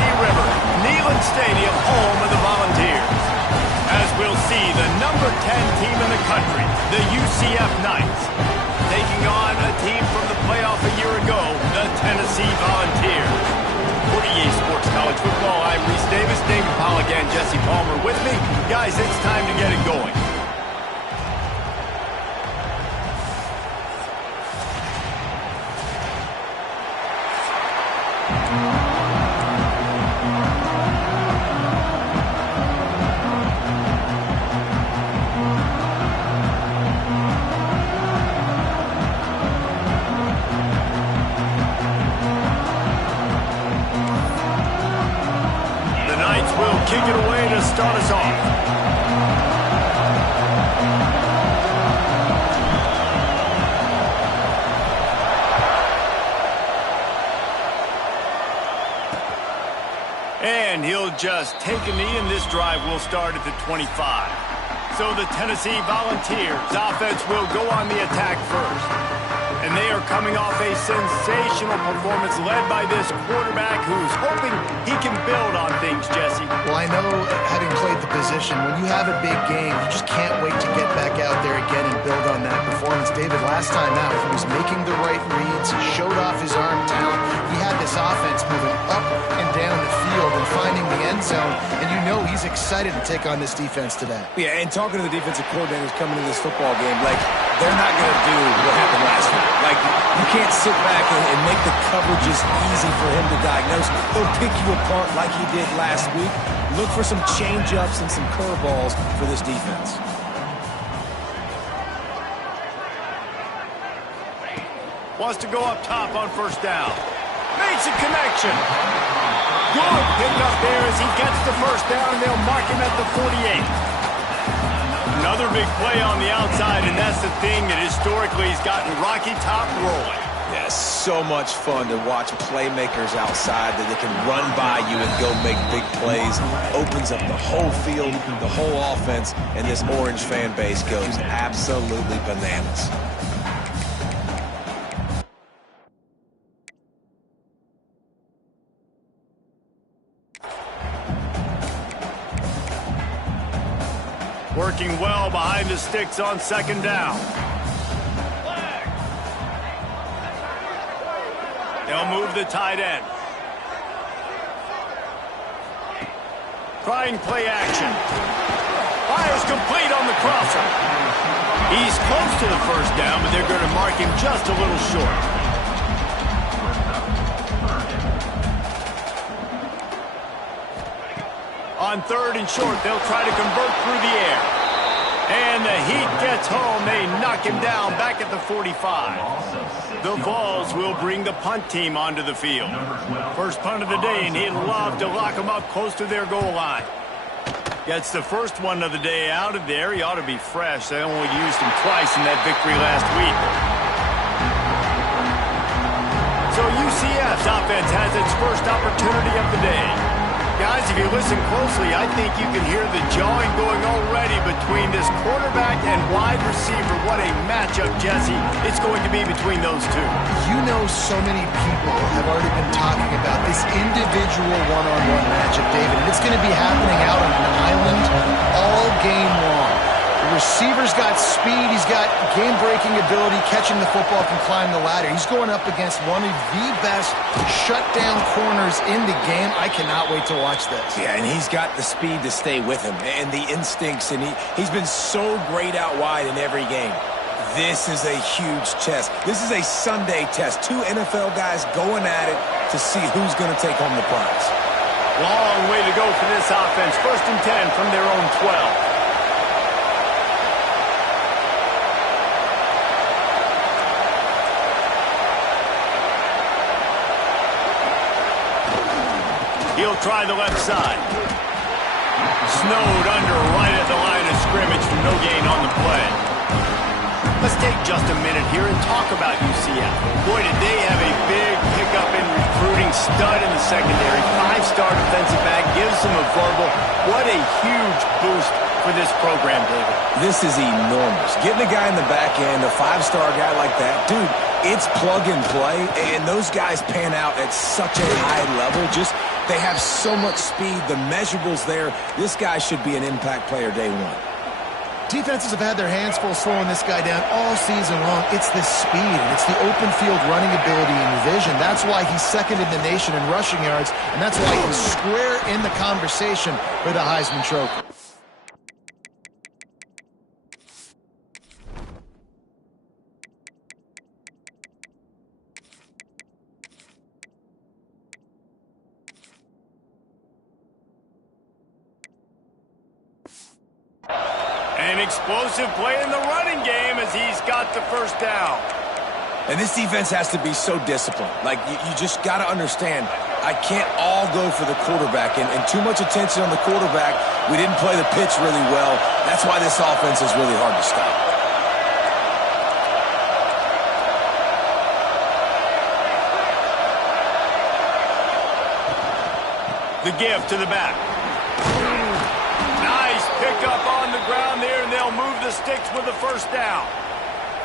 Tennessee River, Neyland Stadium, home of the Volunteers. As we'll see the number 10 team in the country, the UCF Knights, taking on a team from the playoff a year ago, the Tennessee Volunteers. For EA Sports College Football, I'm Reese Davis, David Pollack, and Jesse Palmer with me. Guys, it's time to get it going. Kick it away to start us off. And he'll just take a knee, and this drive will start at the 25. So the Tennessee Volunteers offense will go on the attack first. And they are coming off a sensational performance led by this quarterback who's hoping he can build on things, Jesse. Well, I know, having played the position, when you have a big game, you just can't wait to get back out there again and build on that performance. David, last time out, he was making the right reads. He showed off his arm talent. He had this offense moving up and down the field and finding the end zone. And you know he's excited to take on this defense today. Yeah, and talking to the defensive coordinators coming into this football game, like, they're not going to do what happened last week. Like, you can't sit back and make the coverages easy for him to diagnose. He'll pick you apart like he did last week. Look for some change-ups and some curveballs for this defense. Wants to go up top on first down. Makes a connection. Good pick up there as he gets the first down, and they'll mark him at the 48. Another big play on the outside, and that's the thing that historically has gotten Rocky Top rolling. Yeah, so much fun to watch playmakers outside that they can run by you and go make big plays. Opens up the whole field, the whole offense, and this Orange fan base goes absolutely bananas. Working well behind the sticks on second down. They'll move the tight end. Trying play action. Fires complete on the crosser. He's close to the first down, but they're going to mark him just a little short. On third and short, they'll try to convert through the air. And the heat gets home. They knock him down back at the 45. The Vols will bring the punt team onto the field. First punt of the day, and he'd love to lock them up close to their goal line. Gets the first one of the day out of there. He ought to be fresh. They only used him twice in that victory last week. So UCF's offense has its first opportunity of the day. Guys, if you listen closely, I think you can hear the jawing going already between this quarterback and wide receiver. What a matchup, Jesse, it's going to be between those two. You know, so many people have already been talking about this individual one-on-one matchup, David. And it's going to be happening out on an island all game long. The receiver's got speed, he's got game-breaking ability, catching the football, can climb the ladder. He's going up against one of the best shutdown corners in the game. I cannot wait to watch this. Yeah, and he's got the speed to stay with him and the instincts, and he's been so great out wide in every game. This is a huge test. This is a Sunday test. Two NFL guys going at it to see who's going to take home the prize. Long way to go for this offense. First and 10 from their own 12. He'll try the left side. Snowed under right at the line of scrimmage from no gain on the play. Let's take just a minute here and talk about UCF. Boy, did they have a big pickup in recruiting. Stud in the secondary. Five-star defensive back. Gives them a verbal. What a huge boost for this program, David. This is enormous. Getting a guy in the back end, a five-star guy like that, dude, it's plug and play, and those guys pan out at such a high level. Just They have so much speed. The measurables there. This guy should be an impact player day one. Defenses have had their hands full slowing this guy down all season long. It's the speed, and it's the open field running ability and vision. That's why he's second in the nation in rushing yards, and that's why he's square in the conversation for the Heisman Trophy. An explosive play in the running game as he's got the first down. And this defense has to be so disciplined. Like, you just got to understand, I can't all go for the quarterback. And too much attention on the quarterback. We didn't play the pitch really well. That's why this offense is really hard to stop. The give to the back. Nice pickup on the ground there, and they'll move the sticks with the first down.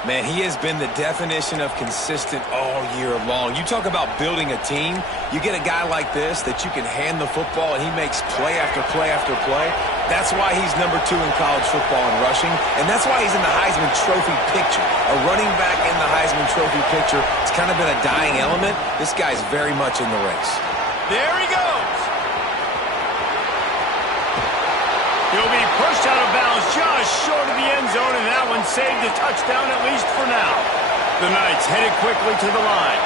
Man, he has been the definition of consistent all year long. You talk about building a team. You get a guy like this that you can hand the football, and he makes play after play after play. That's why he's number 2 in college football in rushing, and that's why he's in the Heisman Trophy picture. A running back in the Heisman Trophy picture. It's kind of been a dying element. This guy's very much in the race. There he goes. He'll be pushed out of bounds just short of the end zone, and that one saved a touchdown at least for now. The Knights headed quickly to the line.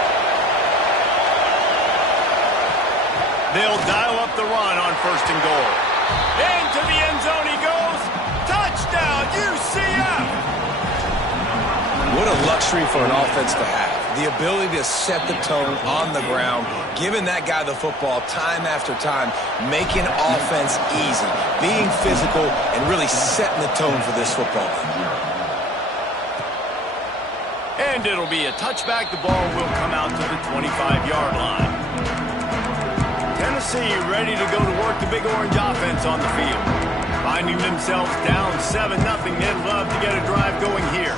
They'll dial up the run on 1st and goal. Into the end zone he goes. Touchdown, UCF! What a luxury for an offense to have. The ability to set the tone on the ground, giving that guy the football time after time, making offense easy, being physical, and really setting the tone for this football game. And it'll be a touchback. The ball will come out to the 25-yard line. Tennessee ready to go to work the Big Orange offense on the field. Finding themselves down 7-0, they'd love to get a drive going here.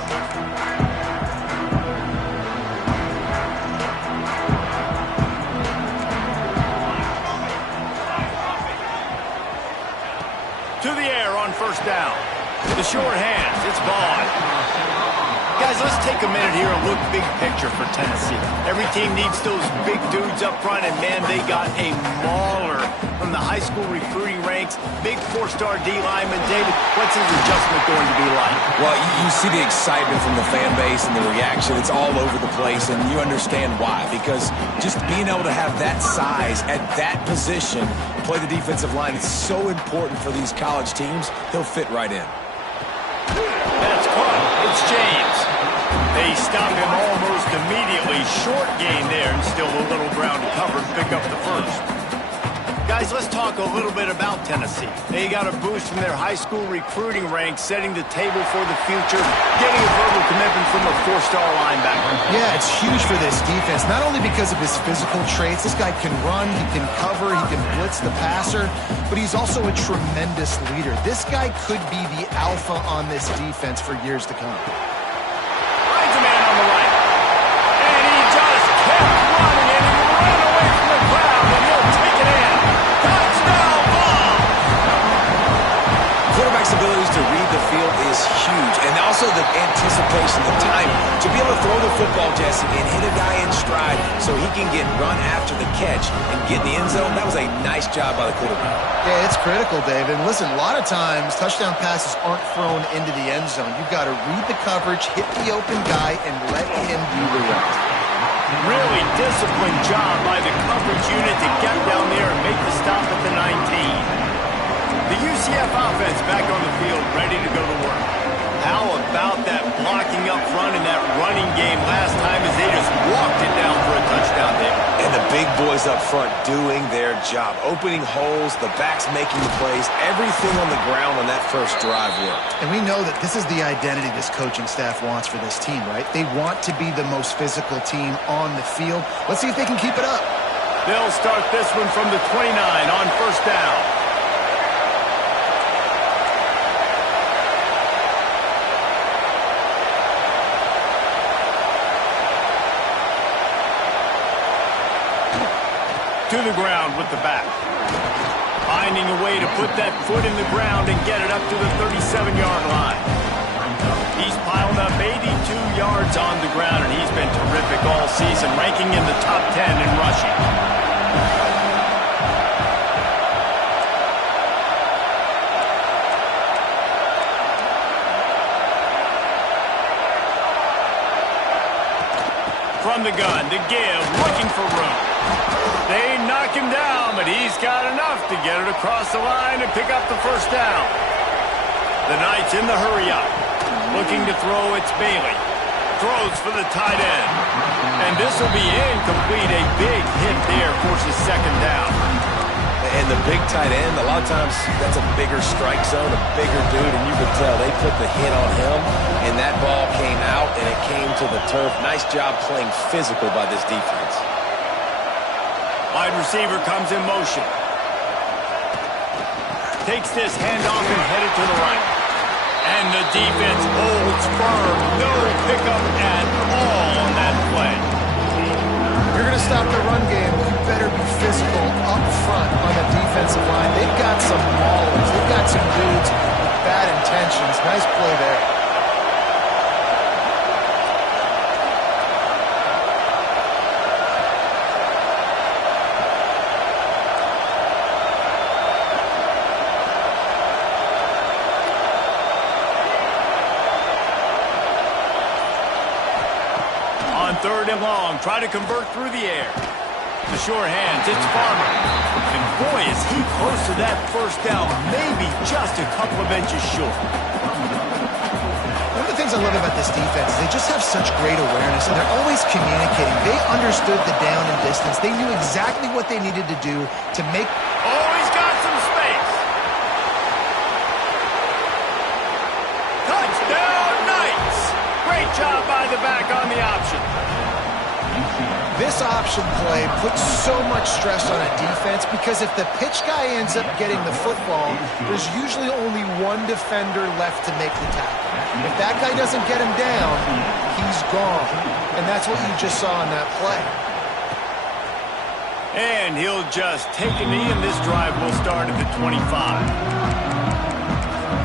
To the air on 1st down. The short hands, it's Vaughn. Guys, let's take a minute here and look big picture for Tennessee. Every team needs those big dudes up front, and man, they got a mauler from the high school recruiting ranks. Big 4-star D lineman. David, what's his adjustment going to be like? Well, you see the excitement from the fan base and the reaction. It's all over the place, and you understand why. Because just being able to have that size at that position, play the defensive line, it's so important for these college teams. He'll fit right in. That's caught. It's James. They stop him almost immediately. Short gain there, and still a little ground covered. Pick up the first. Guys, let's talk a little bit about Tennessee. They got a boost from their high school recruiting ranks, setting the table for the future, getting a verbal commitment from a 4-star linebacker. Yeah, it's huge for this defense, not only because of his physical traits. This guy can run, he can cover, he can blitz the passer, but he's also a tremendous leader. This guy could be the alpha on this defense for years to come. Finds a man on the right. And he just kept running, and he ran away from the crowd, and he'll take it in. Touchdown ball! Quarterback's abilities to read the field is huge, and also the anticipation, the timing. To be able to throw the football, Jesse, and hit a guy in stride so he can get run after the catch and get in the end zone, that was a nice job by the quarterback. Yeah, it's critical, David. And listen, a lot of times touchdown passes aren't thrown into the end zone. You've got to read the coverage, hit the open guy, and let him do the rest. Really disciplined job by the coverage unit to get down there and make the stop at the 19. The UCF offense back on the field, ready to go to work. How about that blocking up front in that running game last time as they just walked it down for a touchdown there? And the big boys up front doing their job, opening holes, the backs making the plays, everything on the ground on that first drive worked. And we know that this is the identity this coaching staff wants for this team, right? They want to be the most physical team on the field. Let's see if they can keep it up. They'll start this one from the 29 on 1st down. to the ground with the back. Finding a way to put that foot in the ground and get it up to the 37-yard line. He's piled up 82 yards on the ground, and he's been terrific all season, ranking in the top 10 in rushing. From the gun, to give, looking for room. They knock him down, but he's got enough to get it across the line and pick up the first down. The Knights in the hurry-up. Looking to throw, it's Bailey. Throws for the tight end. And this will be incomplete. A big hit there forces second down. And the big tight end, a lot of times that's a bigger strike zone, a bigger dude, and you can tell they put the hit on him, and that ball came out, and it came to the turf. Nice job playing physical by this defense. Wide receiver comes in motion. Takes this handoff and headed to the right. And the defense holds firm. No pickup at all on that play. You're going to stop the run game, you better be physical up front on the defensive line. They've got some maulers. They've got some dudes with bad intentions. Nice play there. On third and long, try to convert through the air. The short hands, it's Farmer. And boy, is he close to that first down, maybe just a couple of inches short. One of the things I love about this defense is they just have such great awareness, and they're always communicating. They understood the down and distance. They knew exactly what they needed to do to make... Oh, he's got some space. Touchdown, Knights. Great job by the back on the option. This option play puts so much stress on a defense because if the pitch guy ends up getting the football, there's usually only one defender left to make the tackle. If that guy doesn't get him down, he's gone. And that's what you just saw on that play. And he'll just take a knee, and this drive will start at the 25.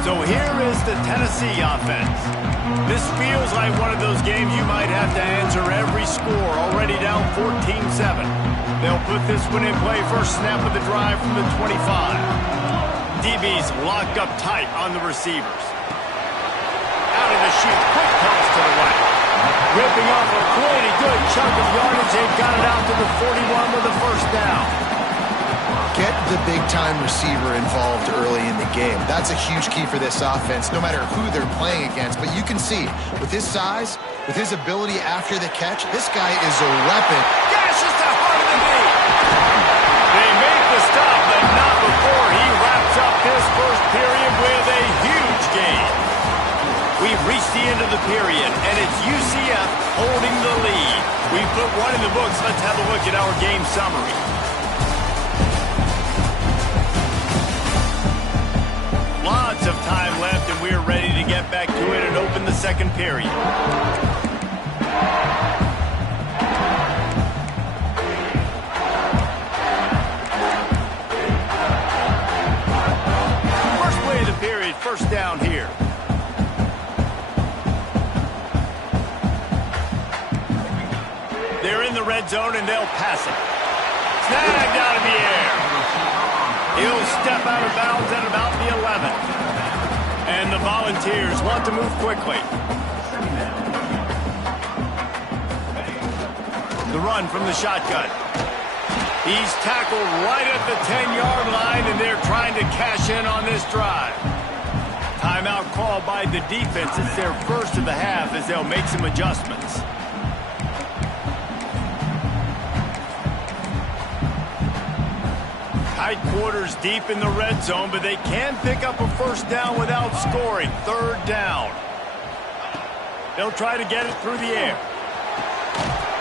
So here is the Tennessee offense. This feels like one of those games you might have to answer every score, already down 14-7. They'll put this one in play first snap of the drive from the 25. DB's locked up tight on the receivers. Out of the chute, quick toss to the right. Ripping off a pretty good chunk of yardage. They've got it out to the 41 with a first down. Get the big-time receiver involved early in the game. That's a huge key for this offense, no matter who they're playing against. But you can see, with his size, with his ability after the catch, this guy is a weapon. Gashes the heart of the knee. They make the stop, but not before he wraps up this first period with a huge gain. We've reached the end of the period, and it's UCF holding the lead. We've put one in the books. Let's have a look at our game summary. Lots of time left, and we're ready to get back to it and open the second period. First play of the period, first down here. They're in the red zone, and they'll pass it. Snagged out of the air. He'll step out of bounds at about the 11. And the Volunteers want to move quickly. The run from the shotgun. He's tackled right at the 10-yard line, and they're trying to cash in on this drive. Timeout called by the defense. It's their first of the half as they'll make some adjustments. Tight quarters deep in the red zone, but they can pick up a first down without scoring. Third down. They'll try to get it through the air.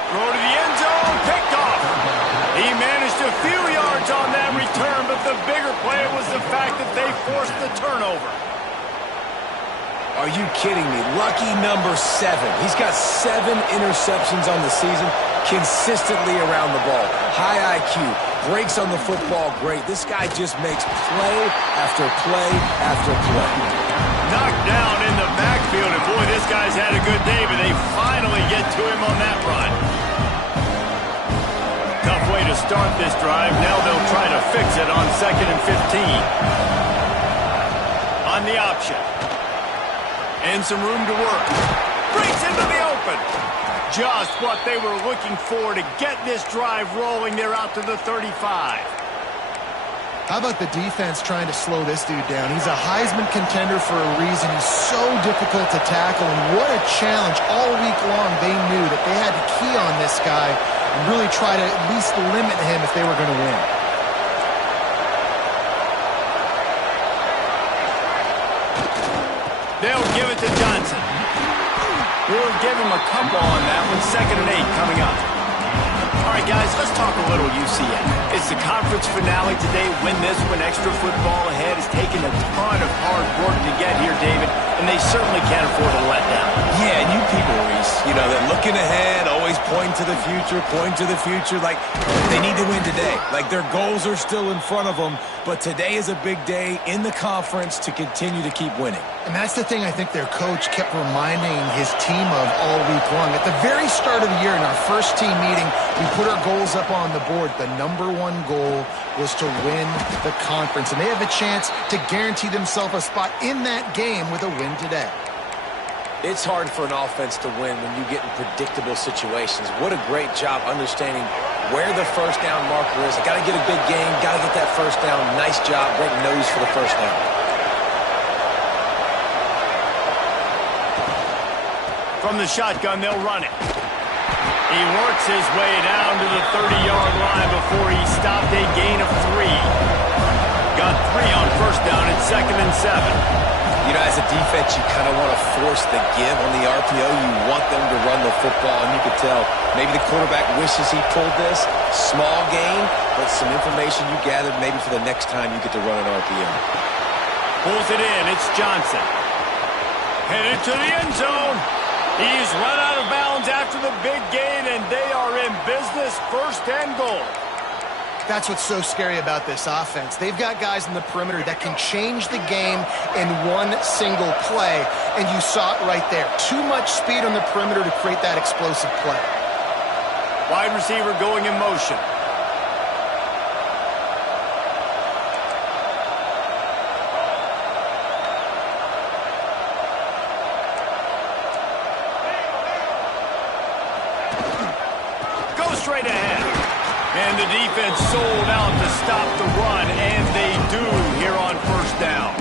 Throw to the end zone, picked off. He managed a few yards on that return, but the bigger play was the fact that they forced the turnover. Are you kidding me? Lucky number 7. He's got 7 interceptions on the season, consistently around the ball. High IQ. breaks on the football great. This guy just makes play after play after play. Knocked down in the backfield, and boy, this guy's had a good day, but they finally get to him on that run. Tough way to start this drive. Now they'll try to fix it on 2nd and 15. On the option. And some room to work. Breaks into the open. Just what they were looking for to get this drive rolling. They're out to the 35. How about the defense trying to slow this dude down? He's a Heisman contender for a reason. He's so difficult to tackle, and what a challenge. All week long, they knew that they had to key on this guy and really try to at least limit him if they were going to win. They'll give it to Johnson. We'll give him a couple on that one. 2nd and 8 coming up. All right, guys, let's talk a little UCF. It's the conference finale today. Win this one. Extra football ahead. It's taken a ton of hard work to get here, David, and they certainly can't afford to let down. Yeah, and you people, Reese, you know, they're looking ahead, always pointing to the future, like they need to win today. Like their goals are still in front of them, but today is a big day in the conference to continue to keep winning. And that's the thing I think their coach kept reminding his team of all week long. At the very start of the year in our first team meeting, we put our goals up on the board. The number one goal was to win the conference, and they have a chance to guarantee themselves a spot in that game with a win today. It's hard for an offense to win when you get in predictable situations. What a great job understanding where the first down marker is. I got to get a big game, got to get that first down. Nice job, great nose for the first down. From the shotgun, they'll run it. He works his way down to the 30-yard line before he stopped a gain of 3. Got 3 on first down at 2nd and 7. You know, as a defense, you kind of want to force the give on the RPO. You want them to run the football, and you could tell maybe the quarterback wishes he pulled this. Small gain, but some information you gathered maybe for the next time you get to run an RPO. Pulls it in. It's Johnson. Headed to the end zone. He's run out of bounds after the big gain, and they are in business, 1st and goal. That's what's so scary about this offense. They've got guys in the perimeter that can change the game in one single play, and you saw it right there. Too much speed on the perimeter to create that explosive play. Wide receiver going in motion. Go straight ahead. And the defense sold out to stop the run, and they do here on first down.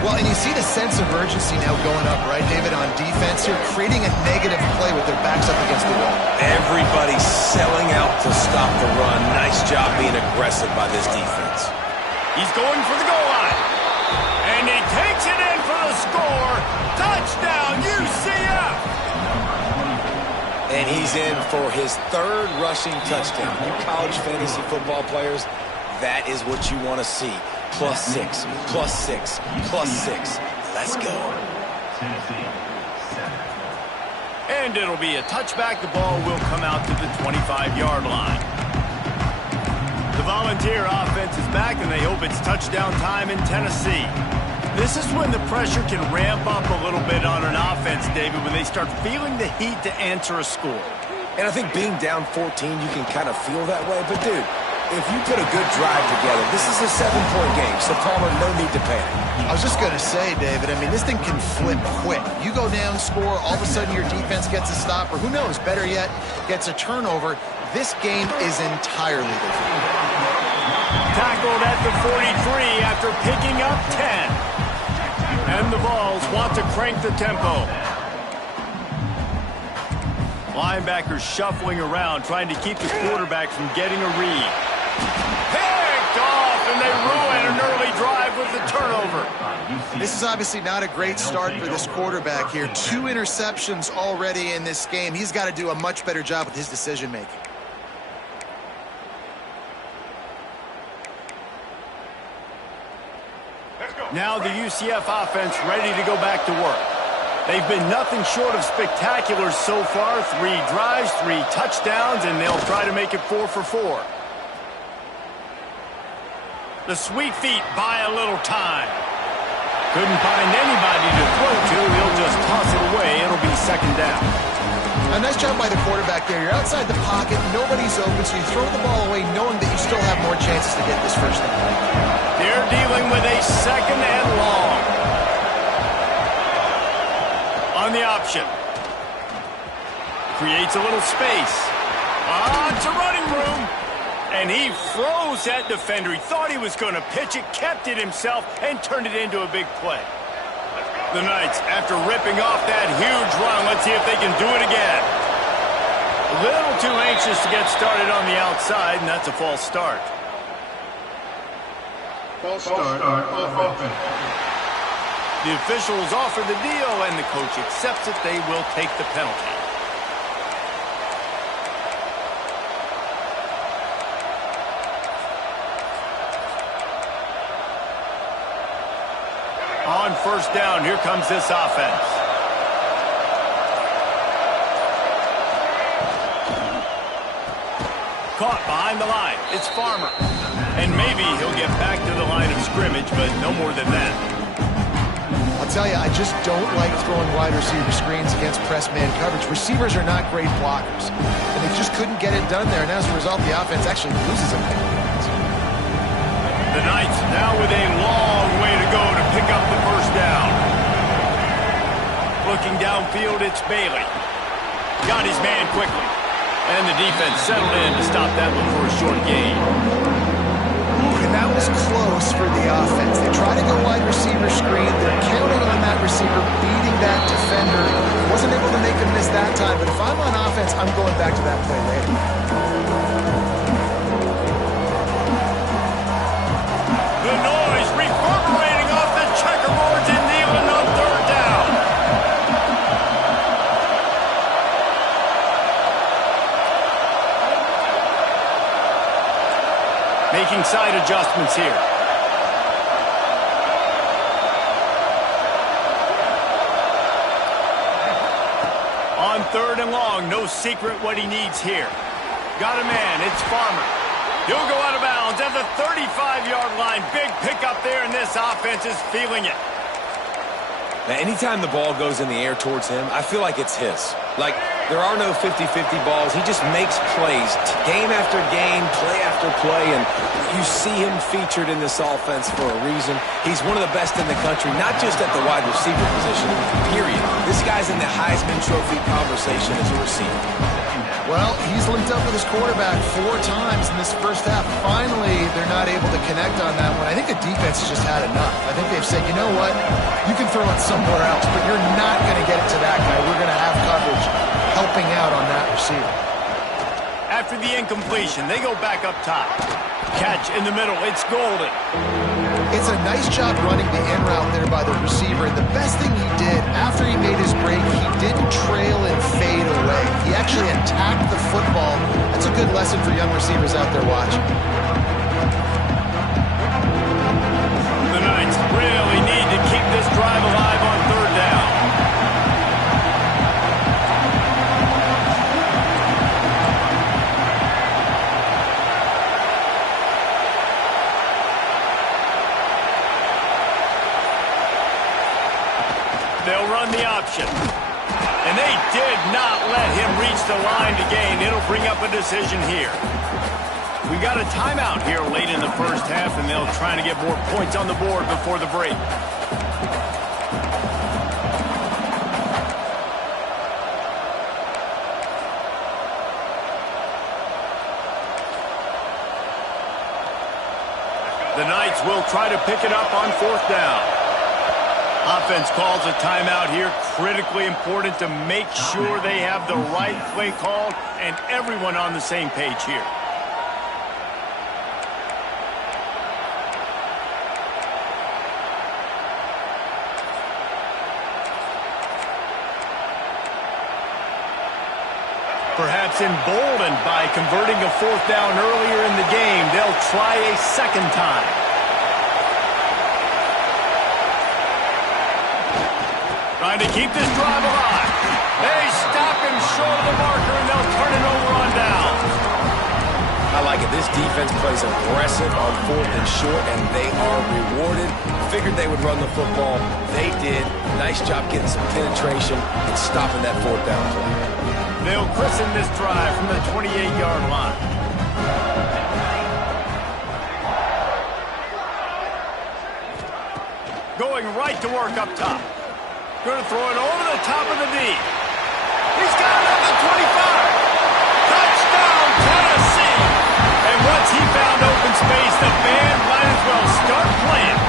Well, and you see the sense of urgency now going up, right, David, on defense here, creating a negative play with their backs up against the wall. Everybody's selling out to stop the run. Nice job being aggressive by this defense. He's going for the goal line. And he takes it in for the score. Touchdown, UCF! And he's in for his 3rd rushing touchdown. You college fantasy football players, that is what you want to see. +6, +6, +6. Let's go. And it'll be a touchback. The ball will come out to the 25-yard line. The Volunteer offense is back, and they hope it's touchdown time in Tennessee. This is when the pressure can ramp up a little bit on an offense, David, when they start feeling the heat to answer a score. And I think being down 14, you can kind of feel that way. But, dude, if you put a good drive together, this is a 7-point game, so Palmer, no need to panic. I was just going to say, David, I mean, this thing can flip quick. You go down, score, all of a sudden your defense gets a stop, or who knows, better yet, gets a turnover. This game is entirely different. Tackled at the 43 after picking up 10. And the Vols want to crank the tempo. Linebackers shuffling around, trying to keep the quarterback from getting a read. Picked off, and they ruin an early drive with the turnover. This is obviously not a great start for this quarterback here. 2 interceptions already in this game. He's got to do a much better job with his decision-making. Now the UCF offense ready to go back to work. They've been nothing short of spectacular so far. 3 drives, 3 touchdowns, and they'll try to make it 4 for 4. The sweet feet buy a little time. Couldn't find anybody to throw to. He'll just toss it away. It'll be second down. A nice job by the quarterback there. You're outside the pocket. Nobody's open, so you throw the ball away knowing that you still have more chances to get this first down. They're dealing with a second and long. On the option. Creates a little space. It's a running room. And he froze that defender. He thought he was going to pitch it, kept it himself, and turned it into a big play. The Knights, after ripping off that huge run, let's see if they can do it again. A little too anxious to get started on the outside, and that's a false start. False start on offense. The officials offer the deal, and the coach accepts it. They will take the penalty. On first down, here comes this offense. Caught behind the line. It's Farmer. And maybe he'll get back to the line of scrimmage, but no more than that. I'll tell you, I just don't like throwing wide receiver screens against press man coverage. Receivers are not great blockers, and they just couldn't get it done there, and as a result, the offense actually loses a couple of yards. The Knights now with a long way to go to pick up the first down. Looking downfield, it's Bailey. Got his man quickly. And the defense settled in to stop that one for a short gain. And that was close for the offense. They try to go wide receiver screen. They're counting on that receiver beating that defender. Wasn't able to make him miss that time, but if I'm on offense, I'm going back to that play later. The noise reverberating off the checkerboards and Thielen on third down. Making side adjustments here. On third and long, no secret what he needs here. Got a man, it's Farmer. He'll go out of bounds at the 35-yard line. Big pickup there, and this offense is feeling it. Now, anytime the ball goes in the air towards him, I feel like it's his. Like, there are no 50-50 balls. He just makes plays, game after game, play after play, and you see him featured in this offense for a reason. He's one of the best in the country, not just at the wide receiver position, period. This guy's in the Heisman Trophy conversation as a receiver. Well, he's linked up with his quarterback 4 times in this first half. Finally, they're not able to connect on that one. I think the defense has just had enough. I think they've said, you know what, you can throw it somewhere else, but you're not going to get it to that guy. We're going to have coverage helping out on that receiver. After the incompletion, they go back up top. Catch in the middle, it's Golden. It's a nice job running the in route there by the receiver, and the best thing he did after he made his break, he didn't trail and fade away. He actually attacked the football. That's a good lesson for young receivers out there watching. The Knights really need to keep this drive alive on third down. They'll run the option. And they did not let him reach the line to gain. It'll bring up a decision here. We got a timeout here late in the first half, and they'll try to get more points on the board before the break. The Knights will try to pick it up on fourth down. Offense calls a timeout here. Critically important to make sure they have the right play called and everyone on the same page here. Perhaps emboldened by converting a fourth down earlier in the game, they'll try a second time. Trying to keep this drive alive. They stop him short of the marker, and they'll turn it over on down. I like it. This defense plays aggressive on 4th and short, and they are rewarded. Figured they would run the football. They did. Nice job getting some penetration and stopping that 4th down play. They'll christen this drive from the 28-yard line. Going right to work up top. Going to throw it over the top of the D. He's got it at the 25. Touchdown, Tennessee. And once he found open space, the band might as well start playing.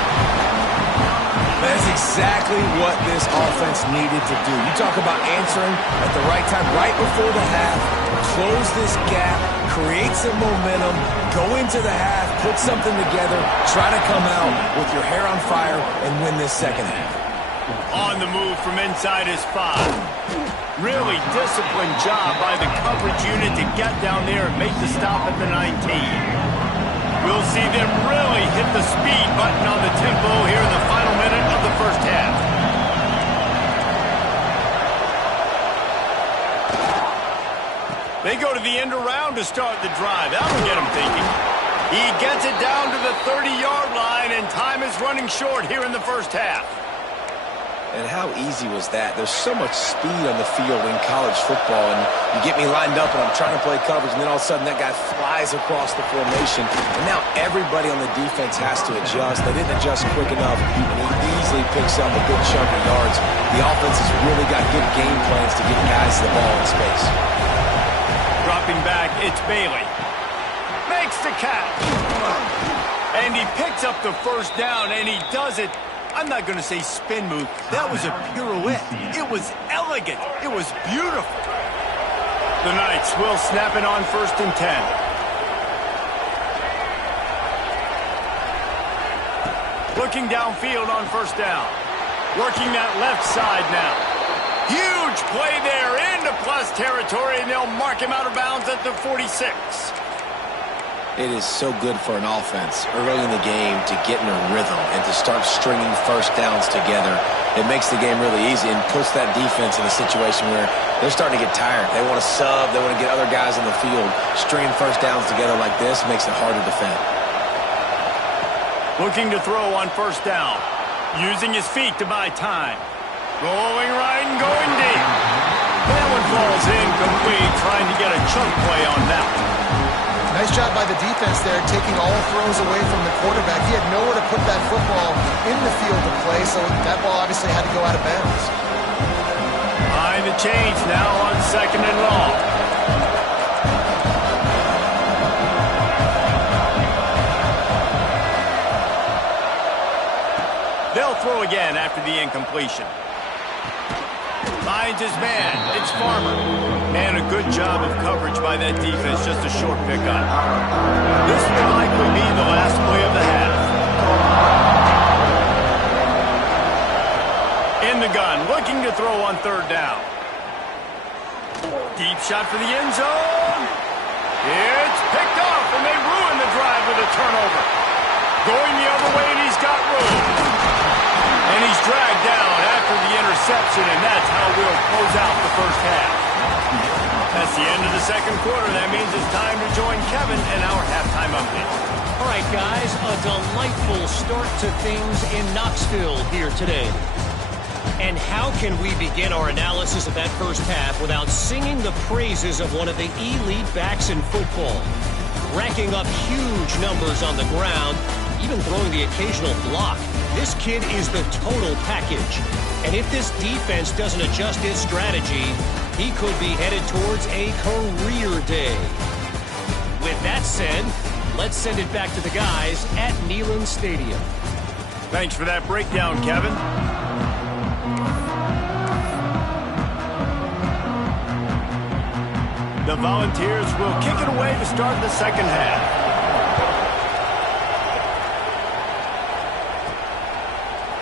That's exactly what this offense needed to do. You talk about answering at the right time, right before the half, close this gap, create some momentum, go into the half, put something together, try to come out with your hair on fire and win this second half. On the move from inside his 5. Really disciplined job by the coverage unit to get down there and make the stop at the 19. We'll see them really hit the speed button on the tempo here in the final minute of the first half. They go to the end around to start the drive. That'll get them thinking. He gets it down to the 30-yard line, and time is running short here in the first half. And how easy was that? There's so much speed on the field in college football, and you get me lined up, and I'm trying to play coverage, and then all of a sudden that guy flies across the formation, and now everybody on the defense has to adjust. They didn't adjust quick enough, and he easily picks up a good chunk of yards. The offense has really got good game plans to get guys the ball in space. Dropping back, it's Bailey. Makes the catch. And he picks up the first down, and he does it. I'm not going to say spin move. That was a pirouette. It was elegant. It was beautiful. The Knights will snap it on 1st and 10. Looking downfield on 1st down. Working that left side now. Huge play there into plus territory, and they'll mark him out of bounds at the 46. It is so good for an offense early in the game to get in a rhythm and to start stringing first downs together. It makes the game really easy and puts that defense in a situation where they're starting to get tired. They want to sub. They want to get other guys on the field. Stringing first downs together like this makes it hard to defend. Looking to throw on 1st down. Using his feet to buy time. Rolling right and going deep. That one falls incomplete, trying to get a chunk play on that one. Nice job by the defense there, taking all throws away from the quarterback. He had nowhere to put that football in the field to play, so that ball obviously had to go out of bounds. Behind the change now on 2nd and long. They'll throw again after the incompletion. Finds his man. It's Farmer. And a good job of coverage by that defense. Just a short pickup. This will likely be the last play of the half. In the gun. Looking to throw on 3rd down. Deep shot for the end zone. It's picked off, and they ruin the drive with a turnover. Going the other way, and he's got room. And he's dragged down after the interception, and that's how we'll close out the first half. That's the end of the second quarter. That means it's time to join Kevin in our halftime update. All right, guys, a delightful start to things in Knoxville here today. And how can we begin our analysis of that first half without singing the praises of one of the elite backs in football? Racking up huge numbers on the ground, even throwing the occasional block. This kid is the total package. And if this defense doesn't adjust its strategy, he could be headed towards a career day. With that said, let's send it back to the guys at Neyland Stadium. Thanks for that breakdown, Kevin. The Volunteers will kick it away to start the second half.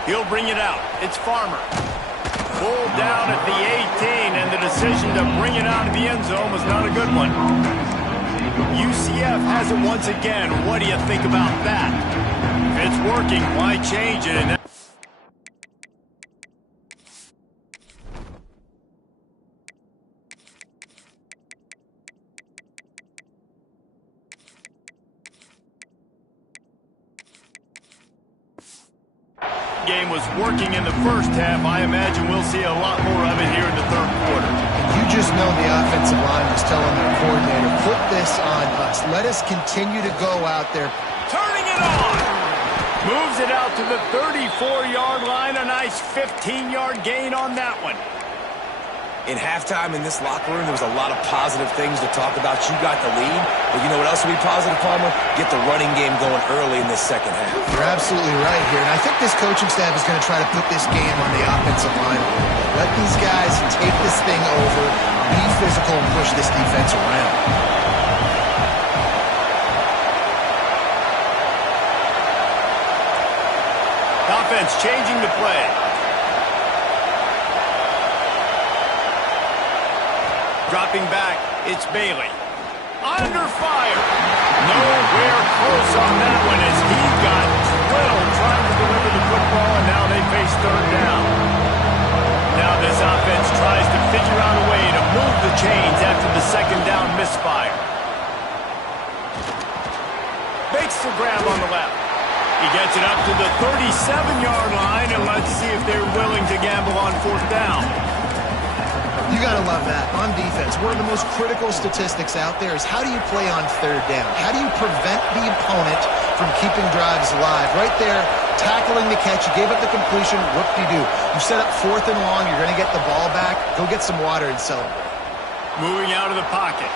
He'll bring it out. It's Farmer. Pulled down at the 18, and the decision to bring it out of the end zone was not a good one. UCF has it once again. What do you think about that? If it's working, why change it? And game was working in the first half, I imagine we'll see a lot more of it here in the third quarter. You just know the offensive line was telling their coordinator, put this on us. Let us continue to go out there. Turning it on! Moves it out to the 34-yard line. A nice 15-yard gain on that one. In halftime in this locker room, there was a lot of positive things to talk about. You got the lead, but you know what else would be positive, Palmer? Get the running game going early in this second half. You're absolutely right here, and I think this coaching staff is going to try to put this game on the offensive line. Let these guys take this thing over, be physical, and push this defense around. Offense changing the play. Dropping back, it's Bailey. Under fire. Nowhere close on that one as he got thrilled trying to deliver the football, and now they face third down. Now this offense tries to figure out a way to move the chains after the second down misfire. Makes the grab on the left. He gets it up to the 37-yard line, and let's see if they're willing to gamble on fourth down. You got to love that. On defense, one of the most critical statistics out there is how do you play on third down? How do you prevent the opponent from keeping drives alive? Right there, tackling the catch. You gave up the completion. Whoop-de-doo. You set up fourth and long. You're going to get the ball back. Go get some water and celebrate. Moving out of the pocket.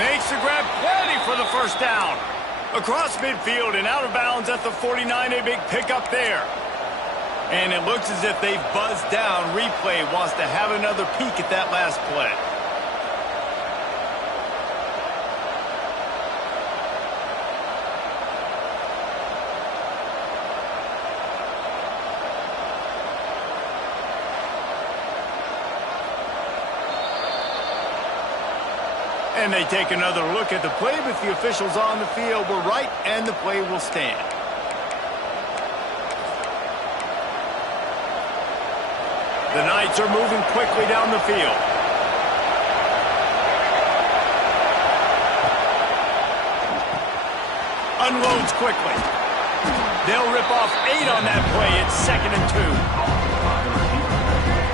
Makes the grab, plenty for the first down. Across midfield and out of bounds at the 49. A big pickup there. And it looks as if they've buzzed down. Replay wants to have another peek at that last play. And they take another look at the play, but the officials on the field were right, and the play will stand. The Knights are moving quickly down the field. Unloads quickly. They'll rip off 8 on that play. It's 2nd and 2.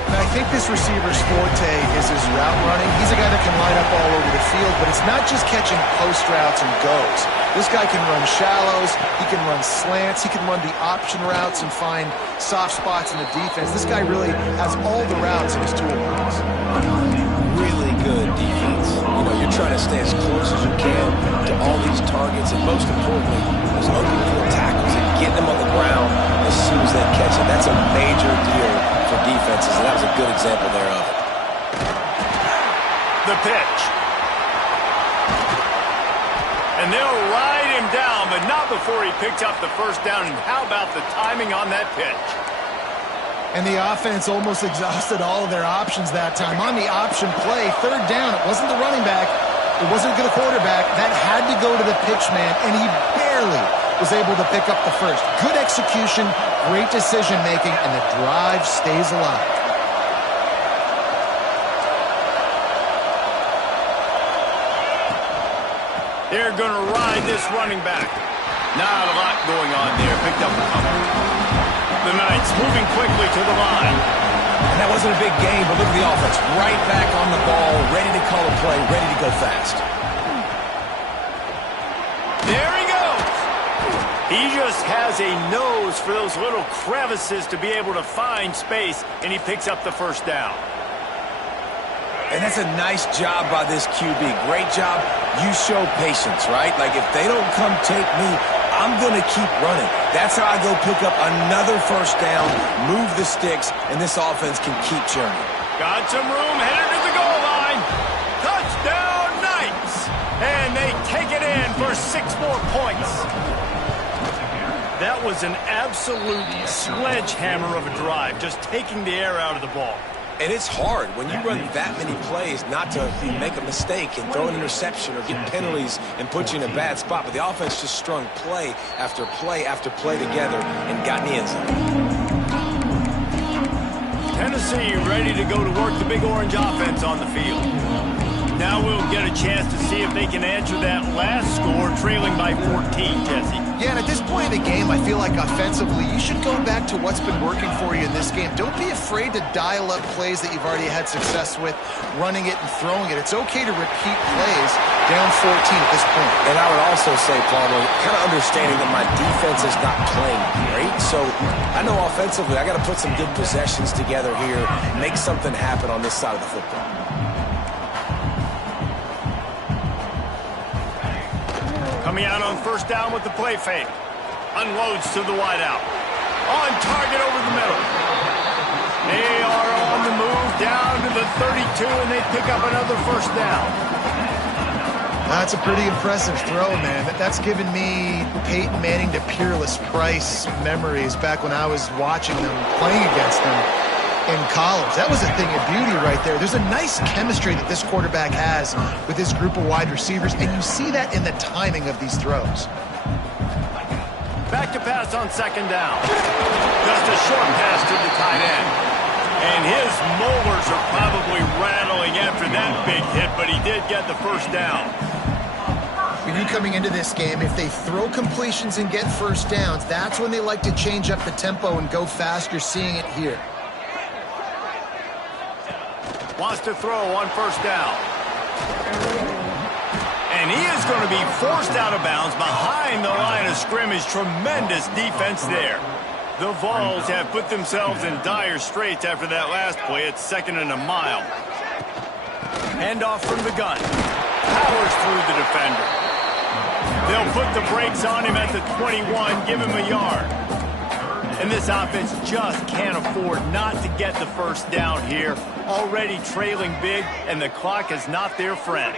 I think this receiver's forte is his route running. He's a guy that can line up all over the field, but it's not just catching post routes and goes. This guy can run shallows, he can run slants, he can run the option routes and find soft spots in the defense. This guy really has all the routes in his toolbox. Really good defense. You know, you're trying to stay as close as you can to all these targets, and most importantly, those open field tackles and get them on the ground as soon as they catch it. That's a major deal for defenses, and that was a good example there of it. The pitch. And they'll ride him down, but not before he picks up the first down. And how about the timing on that pitch? And the offense almost exhausted all of their options that time. On the option play, third down, it wasn't the running back, it wasn't the quarterback. That had to go to the pitch man, and he barely was able to pick up the first. Good execution, great decision-making, and the drive stays alive. They're going to ride this running back. Not a lot going on there. Picked up a couple. The Knights moving quickly to the line. And that wasn't a big game, but look at the offense. Right back on the ball, ready to call a play, ready to go fast. There he goes. He just has a nose for those little crevices to be able to find space, and he picks up the first down. And that's a nice job by this QB. Great job. You show patience, right? Like, if they don't come take me, I'm going to keep running. That's how I go pick up another first down, move the sticks, and this offense can keep churning. Got some room, headed to the goal line. Touchdown, Knights! And they take it in for 6 more points. That was an absolute sledgehammer of a drive, just taking the air out of the ball. And it's hard when you run that many plays not to make a mistake and throw an interception or get penalties and put you in a bad spot. But the offense just strung play after play after play together and got in the end zone. Tennessee ready to go to work the Big Orange offense on the field. Now we'll get a chance to see if they can answer that last score, trailing by 14, Jesse. Yeah, and at this point of the game, I feel like offensively, you should go back to what's been working for you in this game. Don't be afraid to dial up plays that you've already had success with, running it and throwing it. It's okay to repeat plays down 14 at this point. And I would also say, Palmer, kind of understanding that my defense is not playing great. So I know offensively I got to put some good possessions together here, make something happen on this side of the football. Coming out on first down with the play fake. Unloads to the wideout. On target over the middle. They are on the move down to the 32, and they pick up another first down. That's a pretty impressive throw, man. That's given me Peyton Manning to Peerless Price memories back when I was watching them, playing against them in college. That was a thing of beauty right there. There's a nice chemistry that this quarterback has with his group of wide receivers, and you see that in the timing of these throws. Back to pass on second down. Just a short pass to the tight end. And his molars are probably rattling after that big hit, but he did get the first down. When you're coming into this game, if they throw completions and get first downs, that's when they like to change up the tempo and go fast. You're seeing it here. Wants to throw on first down. And he is going to be forced out of bounds behind the line of scrimmage. Tremendous defense there. The Vols have put themselves in dire straits after that last play. It's 2nd and a mile. Handoff from the gun. Powers through the defender. They'll put the brakes on him at the 21, give him a yard. And this offense just can't afford not to get the first down here. Already trailing big, and the clock is not their friend.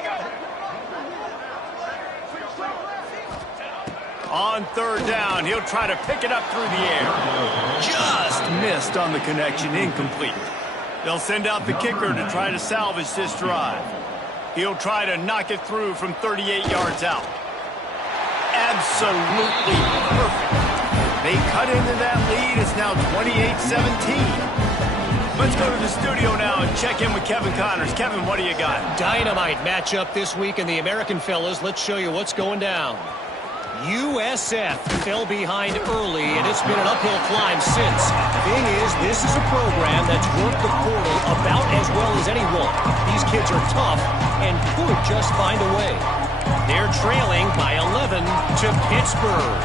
On third down, he'll try to pick it up through the air. Just missed on the connection, incomplete. They'll send out the kicker to try to salvage this drive. He'll try to knock it through from 38 yards out. Absolutely perfect. They cut into that lead. It's now 28-17. Let's go to the studio now and check in with Kevin Connors. Kevin, what do you got? Dynamite matchup this week in the American fellas. Let's show you what's going down. USF fell behind early, and it's been an uphill climb since. Thing is, this is a program that's worked the portal about as well as anyone. These kids are tough and could just find a way. They're trailing by 11 to Pittsburgh.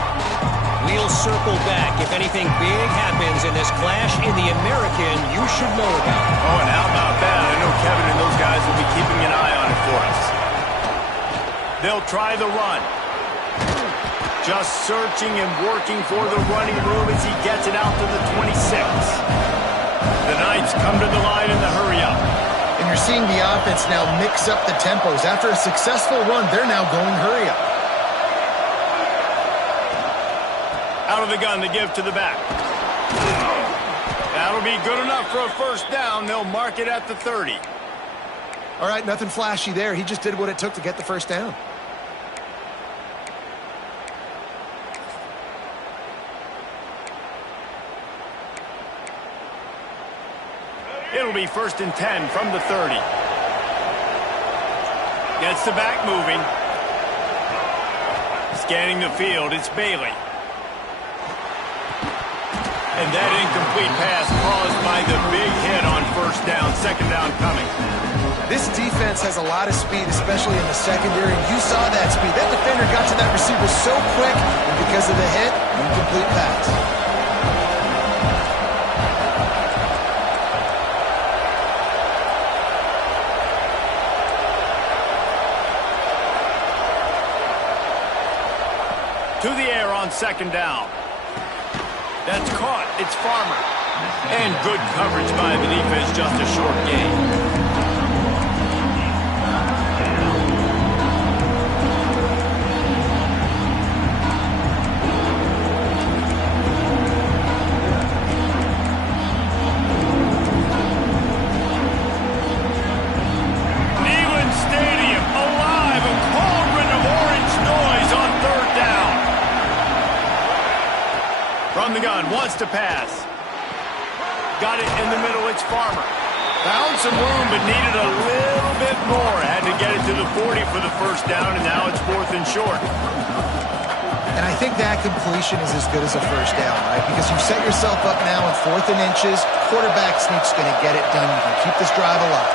We'll circle back if anything big happens in this clash in the American you should know about. Oh, and how about that? I know Kevin and those guys will be keeping an eye on it for us. They'll try the run. Just searching and working for the running room as he gets it out to the 26. The Knights come to the line in the hurry-up. And you're seeing the offense now mix up the tempos. After a successful run, they're now going hurry-up. Out of the gun to give to the back. That'll be good enough for a first down. They'll mark it at the 30. All right, nothing flashy there. He just did what it took to get the first down. It'll be 1st and 10 from the 30. Gets the back moving. Scanning the field, it's Bailey. And that incomplete pass caused by the big hit on first down. 2nd down coming. This defense has a lot of speed, especially in the secondary. You saw that speed. That defender got to that receiver so quick, and because of the hit, incomplete pass. To the air on 2nd down. That's caught. It's Farmer. And good coverage by the defense, just a short gain. Neyland Stadium alive, a cauldron of orange noise on 3rd down. From the gun, wants to pass. Got it in the middle, it's Farmer. Found some room, but needed a little bit more. Had to get it to the 40 for the first down, and now it's 4th and short. And I think that completion is as good as a first down, right? Because you've set yourself up now in 4th and inches. Quarterback sneak's going to get it done. You can keep this drive alive.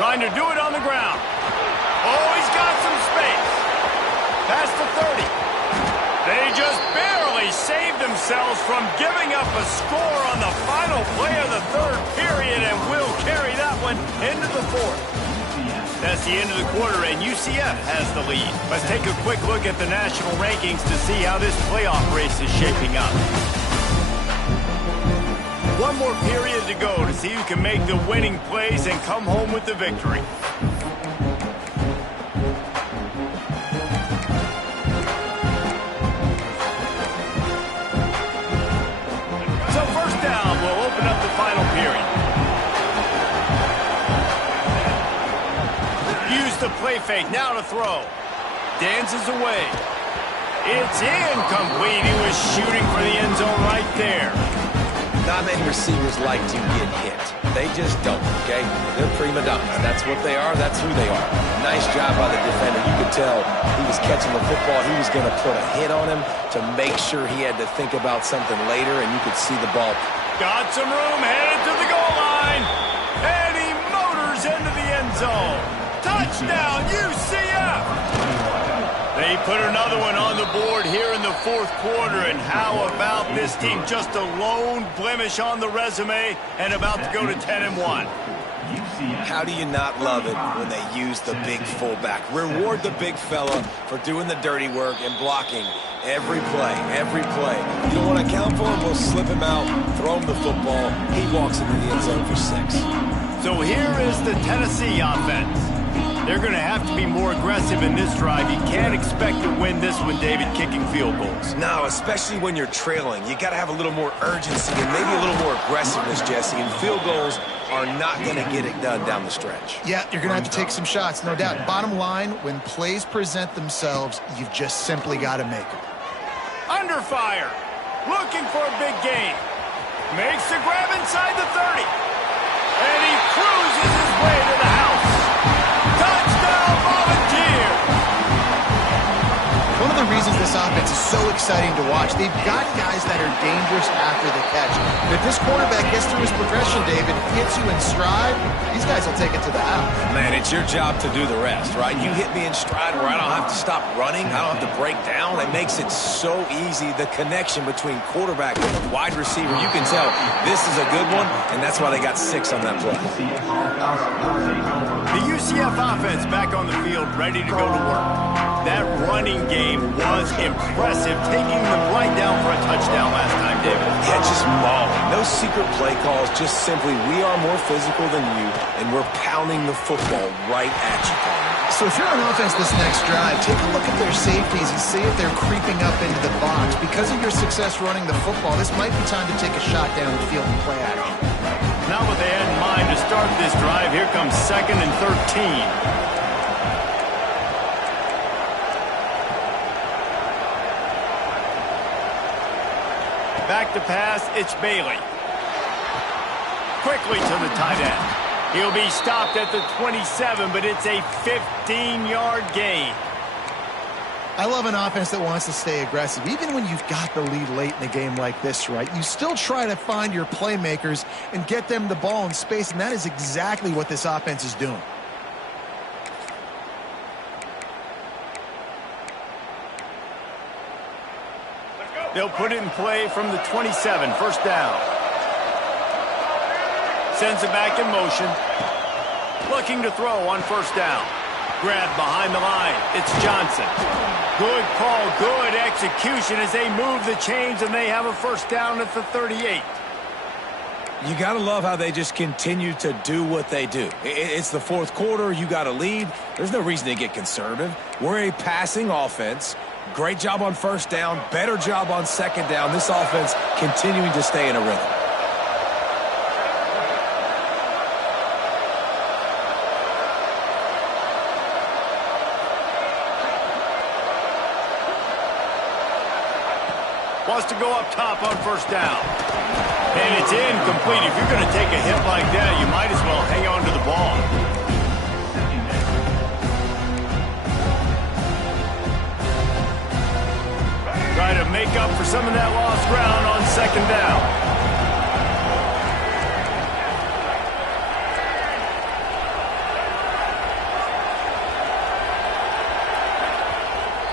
Trying to do it on the ground. Oh, he's got some space. Past the 30. They just barely saved themselves from giving up a score on the final play of the 3rd period and will carry that one into the 4th. That's the end of the quarter, and UCF has the lead. Let's take a quick look at the national rankings to see how this playoff race is shaping up. One more period to go to see who can make the winning plays and come home with the victory. So first down will open up the final period. Use the play fake, now to throw. Dances away. It's incomplete. He was shooting for the end zone right there. Not many receivers like to get hit. They just don't, okay? They're prima donnas. That's what they are. That's who they are. Nice job by the defender. You could tell he was catching the football. He was going to put a hit on him to make sure he had to think about something later, and you could see the ball. Got some room, headed to the goal line. And he motors into the end zone. Touchdown, UCF! They put another one on the board here in the 4th quarter, and how about this team? Just a lone blemish on the resume and about to go to 10-1. How do you not love it when they use the big fullback? Reward the big fella for doing the dirty work and blocking every play, every play. You don't want to count for him, we'll slip him out, throw him the football. He walks into the end zone for 6. So here is the Tennessee offense. They're going to have to be more aggressive in this drive. You can't expect to win this one, David, kicking field goals. No, especially when you're trailing. You got to have a little more urgency and maybe a little more aggressiveness, Jesse. And field goals are not going to get it done down the stretch. Yeah, you're going to have to take some shots, no doubt. Bottom line, when plays present themselves, you've just simply got to make them. Under fire. Looking for a big gain. Makes the grab inside the 30. And he cruises his way to the house. Touchdown, Volunteer! One of the reasons this offense is so exciting to watch, they've got guys that are dangerous after the catch. But if this quarterback gets through his progression, David, hits you in stride, these guys will take it to the house. Man, it's your job to do the rest, right? You hit me in stride where I don't have to stop running. I don't have to break down. It makes it so easy. The connection between quarterback and wide receiver, you can tell this is a good one, and that's why they got 6 on that play. The UCF offense back on the field, ready to go to work. That running game was impressive, taking them right down for a touchdown last time, David. Yeah, just mauling. No secret play calls, just simply we are more physical than you, and we're pounding the football right at you. So if you're on offense this next drive, take a look at their safeties and see if they're creeping up into the box. Because of your success running the football, this might be time to take a shot down the field and play action. Not what they had in mind to start this drive. Here comes 2nd and 13. Back to pass, it's Bailey. Quickly to the tight end. He'll be stopped at the 27, but it's a 15-yard gain. I love an offense that wants to stay aggressive. Even when you've got the lead late in a game like this, right, you still try to find your playmakers and get them the ball in space, and that is exactly what this offense is doing. They'll put it in play from the 27, first down. Sends it back in motion. Looking to throw on first down. Grab behind the line. It's Johnson. Good call, good execution as they move the chains, and they have a first down at the 38. You got to love how they just continue to do what they do. It's the 4th quarter. You got a lead. There's no reason to get conservative. We're a passing offense. Great job on first down. Better job on second down. This offense continuing to stay in a rhythm. Wants to go up top on first down. And it's incomplete. If you're going to take a hit like that, you might as well hang on to the ball. make up for some of that lost ground on second down.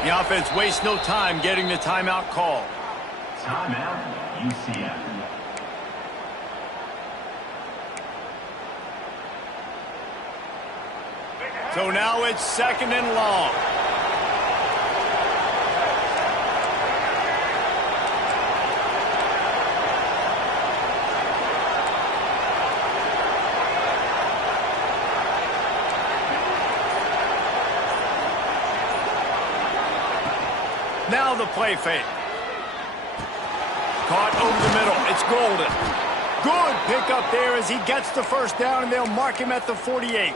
The offense wastes no time getting the timeout call. Timeout, UCF. So now it's second and long. Now the play fake. Caught over the middle. It's Golden. Good pickup there as he gets the first down, and they'll mark him at the 48.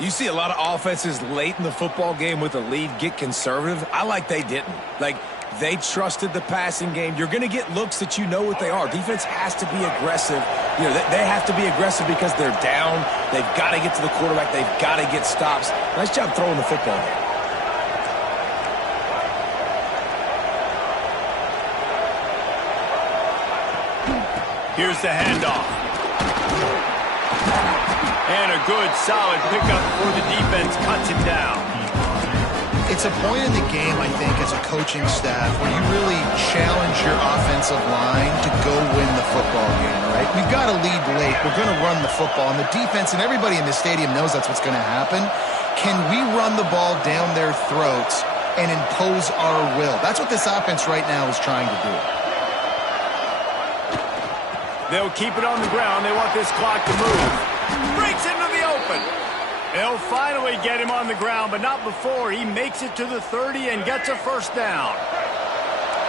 You see a lot of offenses late in the football game with a lead get conservative. I like they didn't. Like, they trusted the passing game. You're going to get looks that you know what they are. Defense has to be aggressive. You know, they have to be aggressive because they're down. They've got to get to the quarterback. They've got to get stops. Nice job throwing the football there. Here's the handoff. And a good, solid pickup for the defense. Cuts him down. It's a point in the game, I think, as a coaching staff, where you really challenge your offensive line to go win the football game, right? We've got to lead late. We're going to run the football. And the defense and everybody in the stadium knows that's what's going to happen. Can we run the ball down their throats and impose our will? That's what this offense right now is trying to do. They'll keep it on the ground. They want this clock to move. Breaks into the open. They'll finally get him on the ground, but not before he makes it to the 30 and gets a first down.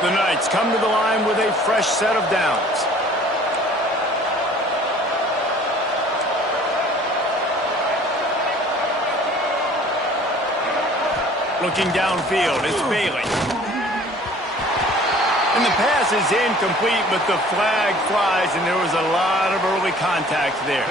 The Knights come to the line with a fresh set of downs. Looking downfield, it's Bailey. And the pass is incomplete, but the flag flies, and there was a lot of early contact there.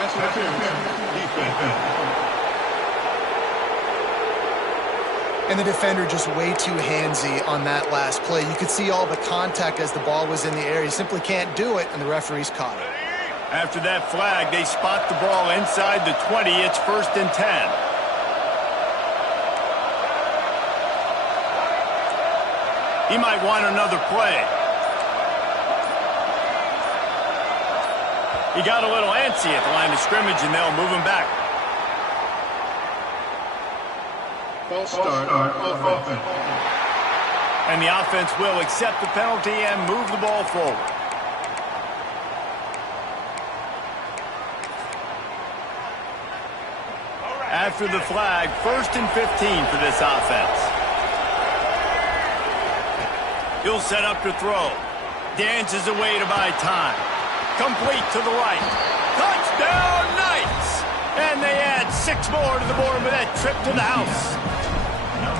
And the defender just way too handsy on that last play. You could see all the contact as the ball was in the air. He simply can't do it, and the referee's caught it. After that flag, they spot the ball inside the 20. It's 1st and 10. He might want another play. He got a little antsy at the line of scrimmage, and they'll move him back. False start on offense. And the offense will accept the penalty and move the ball forward. After the flag, 1st and 15 for this offense. He'll set up to throw. Dances away to buy time. Complete to the right. Touchdown, Knights! And they add 6 more to the board with that trip to the house.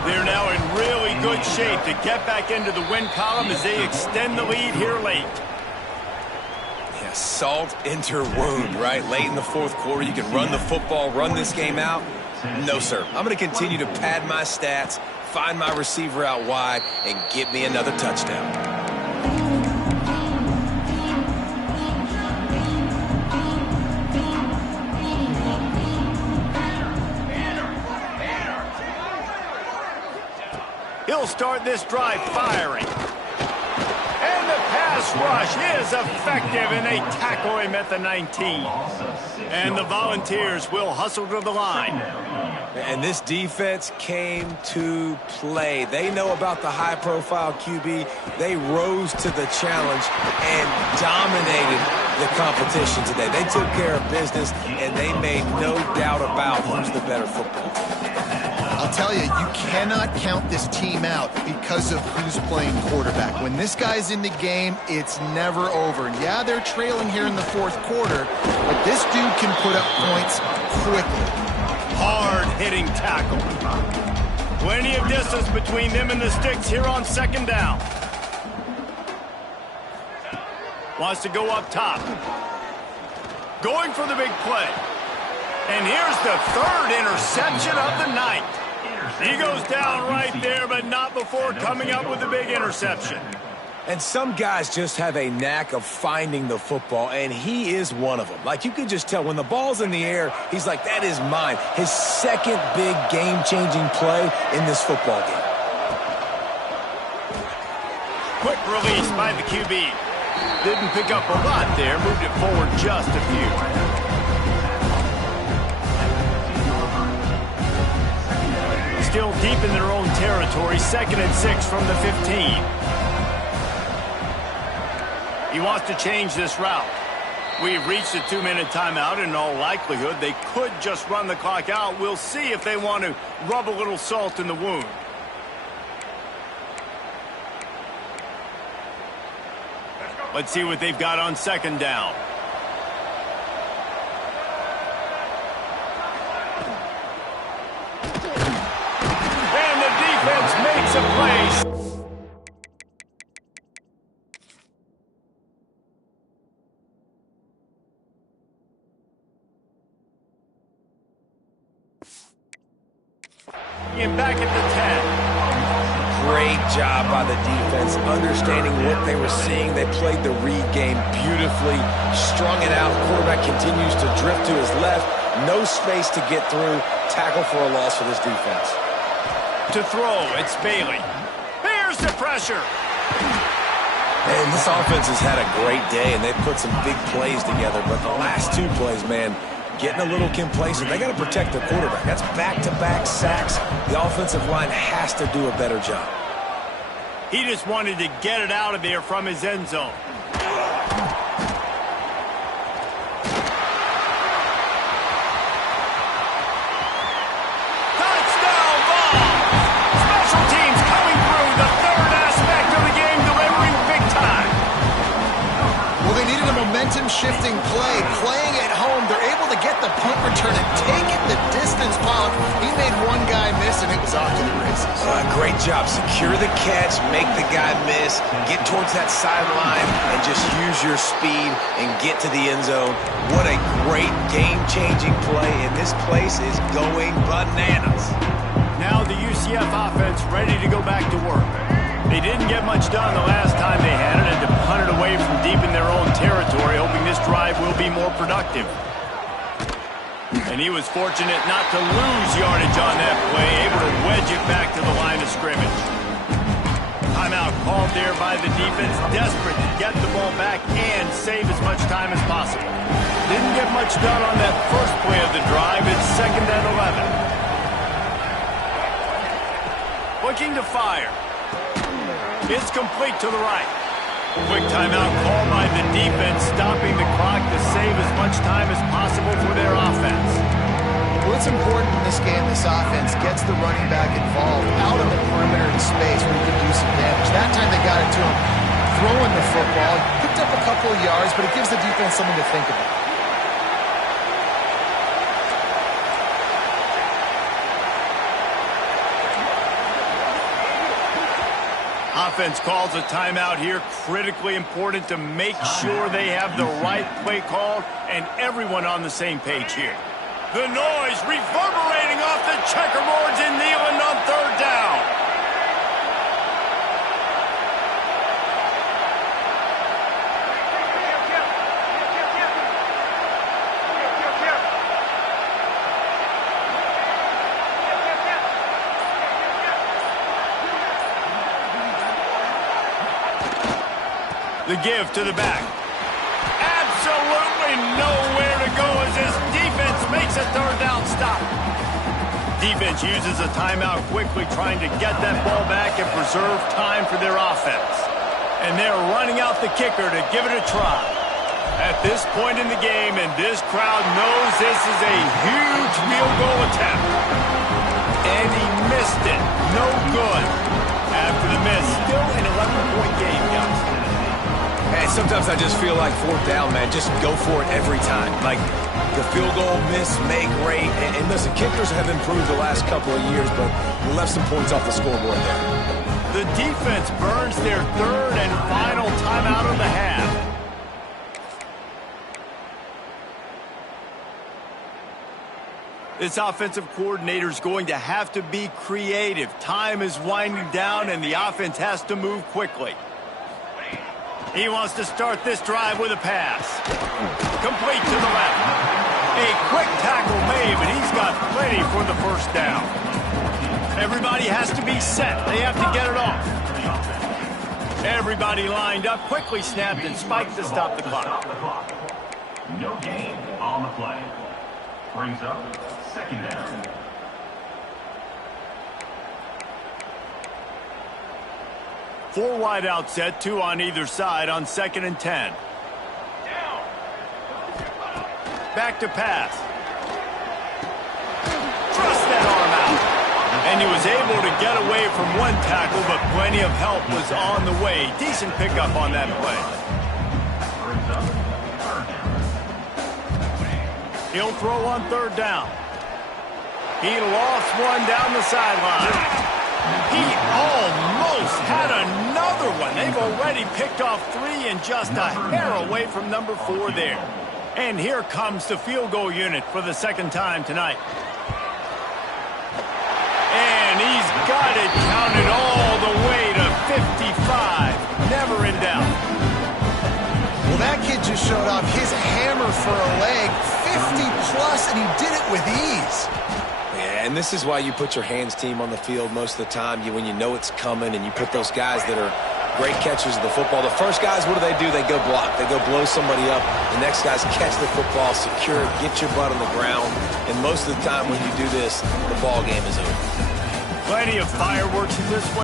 They're now in really good shape to get back into the win column as they extend the lead here late. Yeah, salt into wound, right? Late in the 4th quarter, you can run the football, run this game out. No, sir. I'm going to continue to pad my stats, find my receiver out wide, and get me another touchdown. He'll start this drive firing. And the pass rush is effective, and they tackle him at the 19. And the Volunteers will hustle to the line. And this defense came to play. They know about the high-profile QB. They rose to the challenge and dominated the competition today. They took care of business, and they made no doubt about who's the better football team. I'll tell you, you cannot count this team out because of who's playing quarterback. When this guy's in the game, it's never over. And yeah, they're trailing here in the 4th quarter, but this dude can put up points quickly. Hard-hitting tackle. Plenty of distance between them and the sticks here on 2nd down. Wants to go up top. Going for the big play. And here's the 3rd interception of the night. He goes down right there, but not before coming up with a big interception. And some guys just have a knack of finding the football, and he is one of them. Like, you could just tell when the ball's in the air, he's like, that is mine. His second big game-changing play in this football game. Quick release by the QB. Didn't pick up a lot there, moved it forward just a few. Still deep in their own territory, 2nd and 6 from the 15. He wants to change this route. We've reached a 2-minute timeout. In all likelihood, they could just run the clock out. We'll see if they want to rub a little salt in the wound. Let's see what they've got on 2nd down. And the defense makes a play. And back at the 10. Great job by the defense, understanding what they were seeing. They played the read game beautifully, strung it out. Quarterback continues to drift to his left. No space to get through. Tackle for a loss for this defense. To throw, it's Bailey. Here's the pressure. And this offense has had a great day, and they've put some big plays together. But the last 2 plays, man, getting a little complacent. They got to protect their quarterback. That's back-to-back sacks. The offensive line has to do a better job. He just wanted to get it out of there from his end zone. Touchdown ball! Special teams coming through, the 3rd aspect of the game, delivering big time. Well, they needed a momentum-shifting play. Playing at home, they're able to get the punt return and take it the distance. Pollock, he made one guy miss, and it was off to the races. Great job. Secure the catch, make the guy miss, get towards that sideline, and just use your speed and get to the end zone. What a great game-changing play, and this place is going bananas. Now the UCF offense ready to go back to work. They didn't get much done the last time they had it, and to punt it away from deep in their own territory, hoping this drive will be more productive. And he was fortunate not to lose yardage on that play, able to wedge it back to the line of scrimmage. Timeout called there by the defense, desperate to get the ball back and save as much time as possible. Didn't get much done on that first play of the drive. It's 2nd and 11. Looking to fire. It's complete to the right. Quick timeout call by the defense, stopping the clock to save as much time as possible for their offense. Well, it's important in this game this offense gets the running back involved out on the perimeter in space where he can do some damage. That time they got it to him throwing the football. Picked up a couple of yards, but it gives the defense something to think about. Offense calls a timeout here. Critically important to make sure they have the right play call and everyone on the same page here. The noise reverberating off the checkerboards in Neyland on 3rd down. The give to the back. Absolutely nowhere to go as his defense makes a 3rd down stop. Defense uses a timeout quickly, trying to get that ball back and preserve time for their offense. And they're running out the kicker to give it a try. At this point in the game, and this crowd knows this is a huge field goal attempt. And he missed it. No good. After the miss, still an 11-point game, guys. Hey, sometimes I just feel like 4th down, man. Just go for it every time. Like, the field goal, miss, make, rate. And listen, kickers have improved the last couple of years, but we left some points off the scoreboard there. The defense burns their 3rd and final timeout of the half. This offensive coordinator is going to have to be creative. Time is winding down, and the offense has to move quickly. He wants to start this drive with a pass. Complete to the left. A quick tackle made, but he's got plenty for the first down. Everybody has to be set. They have to get it off. Everybody lined up, quickly snapped and spiked to stop the clock. No gain on the play. Brings up second down. Four wide out set, two on either side on 2nd and 10. Back to pass. Thrust that arm out. And he was able to get away from one tackle, but plenty of help was on the way. Decent pickup on that play. He'll throw on 3rd down. He lost one down the sideline. He almost had another one. They've already picked off 3 and just a hair away from number 4 there. And here comes the field goal unit for the second time tonight. And he's got it counted all the way to 55. Never in doubt. Well, that kid just showed off his hammer for a leg, 50-plus, and he did it with ease. Yeah, and this is why you put your hands team on the field most of the time. When you know it's coming, and you put those guys that are great catchers of the football. The first guys, what do? They go block. They go blow somebody up. The next guys catch the football, secure it, get your butt on the ground. And most of the time when you do this, the ball game is over. Plenty of fireworks in this one.